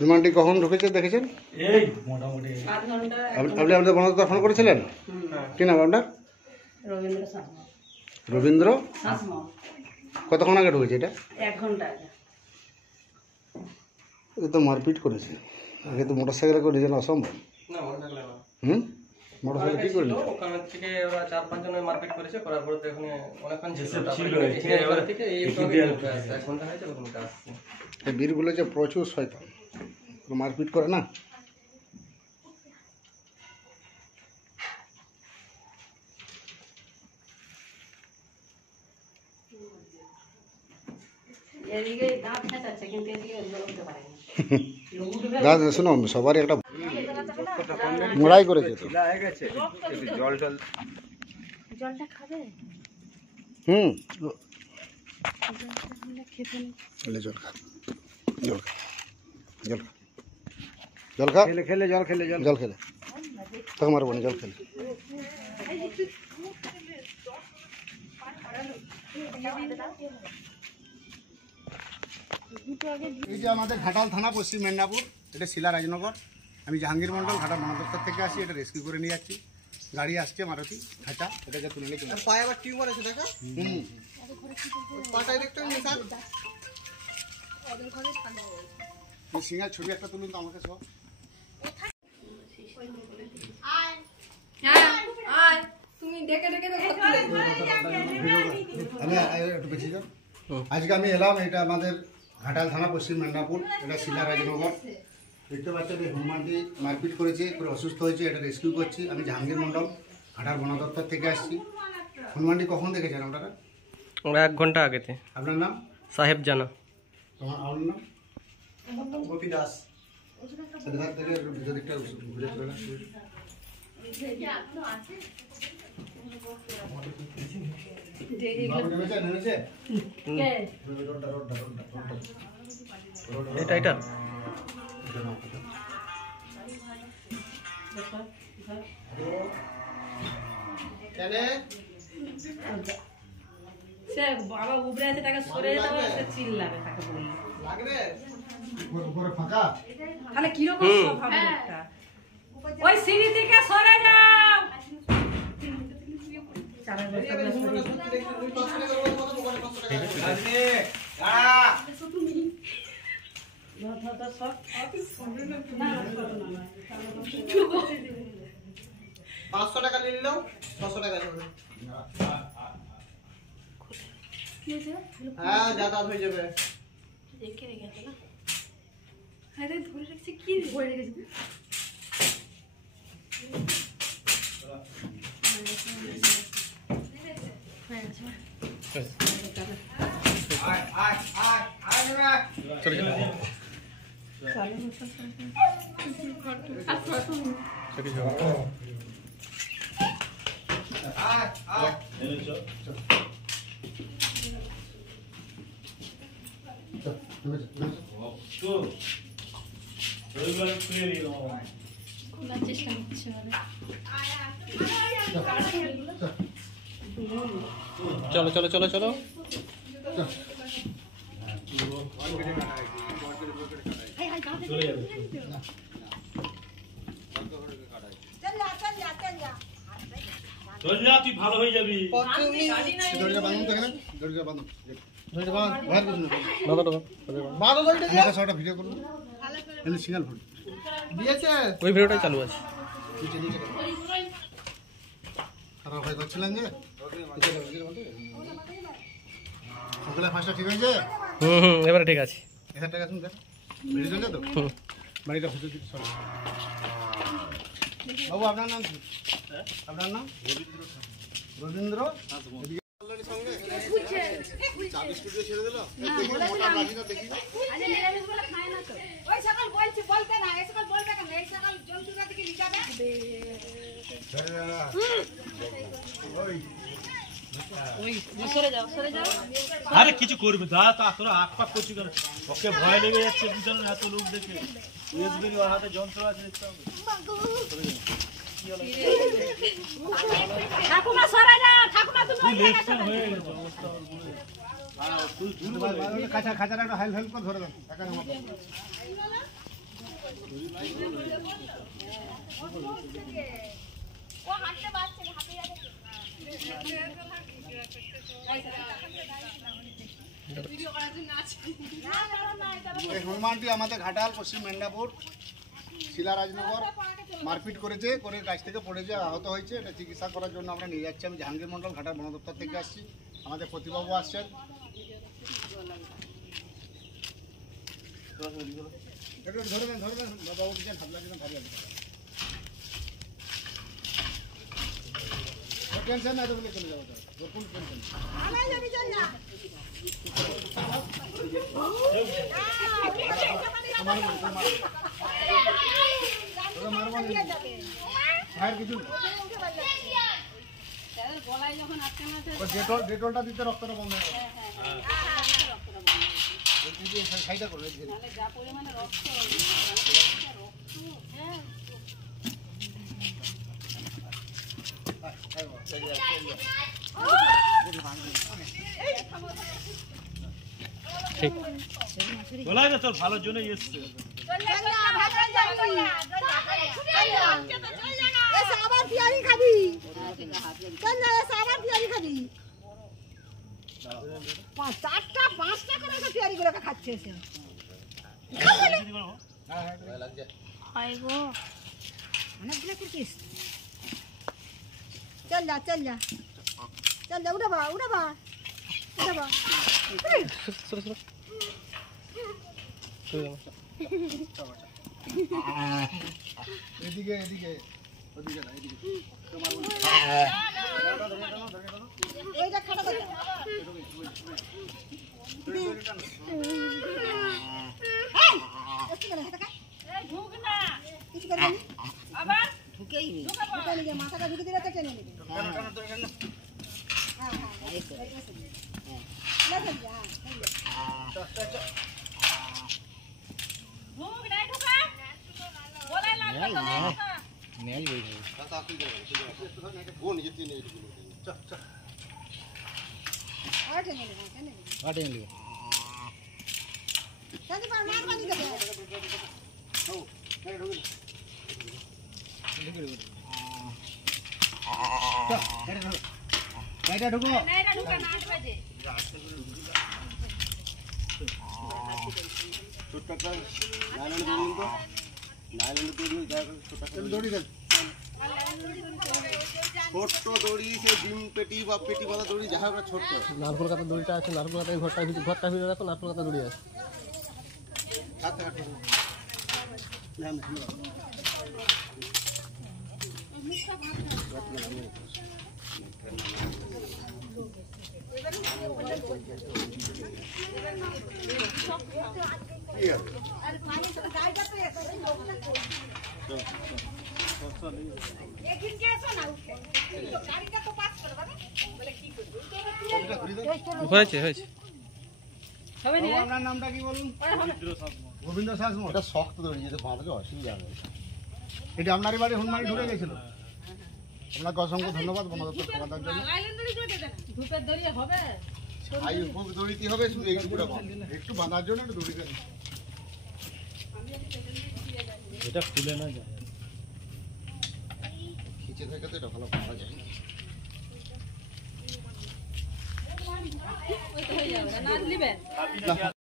বিমানটি কখন ঢুকেছে দেখেছেন? এই মোটামুটি আপনি আমাদের বনদপ্তর ফোন করেছিলেন? কি নাম আপনার? রবীন্দ্র। কতক্ষণ আগে ঢুকেছে এটা? 1 ঘন্টা আগে। এ তো মারপিট করেছে। আগে তো মোটরসাইকেলে করে নিয়ে অসম্ভব। না মোটরসাইকেলে না। মোটরসাইকেল ঠিক করে নিয়ে ওখান থেকে ওরা 4-5 জন মারপিট করেছে, করার পর তো এখানে অনেকক্ষণ ছিল। ছিল, এখান থেকে এই সঙ্গে 1 ঘন্টা হয়েছে ওখানে আসছে। এই বীরগুলো যে প্রচুর শয়তান, মারপিট করে না। এদিকে দাঁত ফেটাচ্ছে কিন্তু এদিকে বলতে পারে না। দাদা শোনো, সবারই একটা লড়াই করেছে তো। জলটা খাবে? জল খা, জল খা, জল খা, জল খা, খেলে জল খেলে জল খেলে তোকে মারবো না, জল খেলে। এই যে আমাদের ঘাটাল থানা, পশ্চিম মেদিনীপুর, এটা শিলা রাজনগর। আমি জাহাঙ্গীর মন্ডল, ঘাটাল বনদপ্তর থেকে আসি। এটা রেস্কিউ করে নিয়ে যাচ্ছি। গাড়ি আসছে মারুতি খাঁচা, এটাকে তুলে নিয়ে চলে। পায়ে আবার টিউমার আছে দেখা? পাটায় দেখতে নিশান। এই সিঙ্গার ছবি একটা তুলুন তো আমাকে সব। আজকে আমি এলাম, এটা আমাদের ঘাটাল থানা, পশ্চিম মেদিনীপুর, এটা শিলা রাজনগর। দেখতে পাচ্ছেন এই হনুমানটি মারপিট করেছে, করে অসুস্থ হয়েছে, এটা রেস্কিউ করছি। আমি জাহাঙ্গীর মন্ডল, ঘাটাল বন দপ্তর থেকে আসছি। হনুমানটি কখন দেখেছেন আপনারা? 1 ঘন্টা আগেতে। আপনার নাম? সাহেব জানা। তোমার আপনার নাম? গোপী দাস। সেদিক থেকে ভিতর দিকটা ঘুরে চলে না। নেমেছে এটা এটা সে বাবা উবরে আছে, তাকে সরে যেতে হবে, সে চিল্লাবে তাকে বললে। উপরে ফাঁকা। তাহলে কিরকম স্বভাব একটা? ওই সিঁড়ি থেকে সরে যাও। চারের বস্তাগুলো সরিয়ে দাও। $500 টাকা নিয়ে নিলাম, 600 টাকা হবে। হ্যাঁ, যাতায়াত হয়ে যাবে। রেখে গেছে না? হ্যাঁ রে, ধরে রেখেছে। কি ধরে রেখেছে? খোলার চেষ্টা করছে। চলো চলো চলো চলো। চলে যাবে। চল যা, তুই ভালো হয়ে যাবি। দরজা বাঁধুন তো, এখানে দরজা বাঁধুন, দরজা বাঁধ, বাইরে কিছু না। বারো দলটা আমাকে সবটা ভিডিও করুন। এখানে সিগন্যাল ভোট দিয়েছে। ওই ভিডিওটাই চালু আছে। খারাপ হয়ে করছিলেন যে সকালে ফার্স্টটা ঠিক হয়েছে? এবারে ঠিক আছে। 1000 টাকা শুনতে ভিডিও চলছে তো? বাড়িটা খুঁজে দিতে সব। বাবু আপনার নাম কি? আপনার নাম? রবীন্দ্র। চাবি স্টুডিও ছেড়ে দিল। মোটা বাজিটা দেখি না। আরে কিছু করবে দা, তা তোরা আক পাক করছিস কেন? ওকে ভয় লেগে যাচ্ছে পিছনে এত লোক দেখে। ইউএসবি ওর হাতে যন্ত্র আছে, দেখতে হবে। ঠাকুমা সরে যাও, ঠাকুমা তুমি হয়ে গেছে অবস্থা ওর পুরো। খাঁচাটা একটা হেল্প করে ধরে দেন। এই হনুমানটি আমাদের ঘাটাল পশ্চিম মেদিনীপুর শিলা রাজনগর মারপিট করেছে, করে গাছ থেকে পড়েছে, আহত হয়েছে। এটা চিকিৎসা করার জন্য আমরা নিয়ে যাচ্ছি। আমি জাহাঙ্গীর মন্ডল ঘাটাল বন দপ্তর থেকে আসছি, আমাদের প্রতিবাবু আসছেন। একটু ধরবেন বাবু, দিচ্ছেন হাত লাগবে ভারী লাগবে। টেনশন না, এতগুলো চলে যাবো, কোন টেনশন কিছু ডেটলটা দিতে রক্তটা বন্ধ হয়ে সাইডটা করবে। ঠিক বলাই না তোর ভালোর জন্যই এসছে। পাঁচটা করে পিয়ারি গুলো খাচ্ছে এসে। অনেকগুলো করছিস। চল যা চল যা চল যা, উঠে বা উঠে বা উঠে বা। এদিকে এদিকে ওদিকে না, এদিকে এইটা খাটা করে মাথাটা ঢুকে দিলে তো টেনে নেবে। আর টেনে নেবে, টেনে নেবে। মার বাঁধি দেবে। ঢুকো দড়ি দেন। ছোট্ট দড়ি, সে ডিম পেটি বা পেটি বাঁধা দড়ি, যাহা হোক ছোট্ট। নারকোল কাতা দড়িটা আছে, নারকোল কাতা ঘরটা ভিতরে রাখো, নারকোল কাতা দড়ি আছে। হয়েছে হয়েছে। আপনার নামটা কি বলুন? গোবিন্দ শাসমল। এটা শক্ত দড়ি, যেটা বাঁধলে অসুবিধা হবে। এটা আপনারই বাড়ি হনুমানি ঢুকে গেছিল। আপনাকে অসংখ্য ধন্যবাদ বন দপ্তর খাবার দেওয়ার জন্য। ধূপের দড়ি হবে, আই খুব দড়িতে হবে, শুধু এইটুকুটা একটু বাঁধার জন্য একটু দড়ি দেন। এটা খুলে না যায়, খিচে থাকে তো এটা ভালো পাওয়া যায়। হয়ে যাবে না, নিবেন।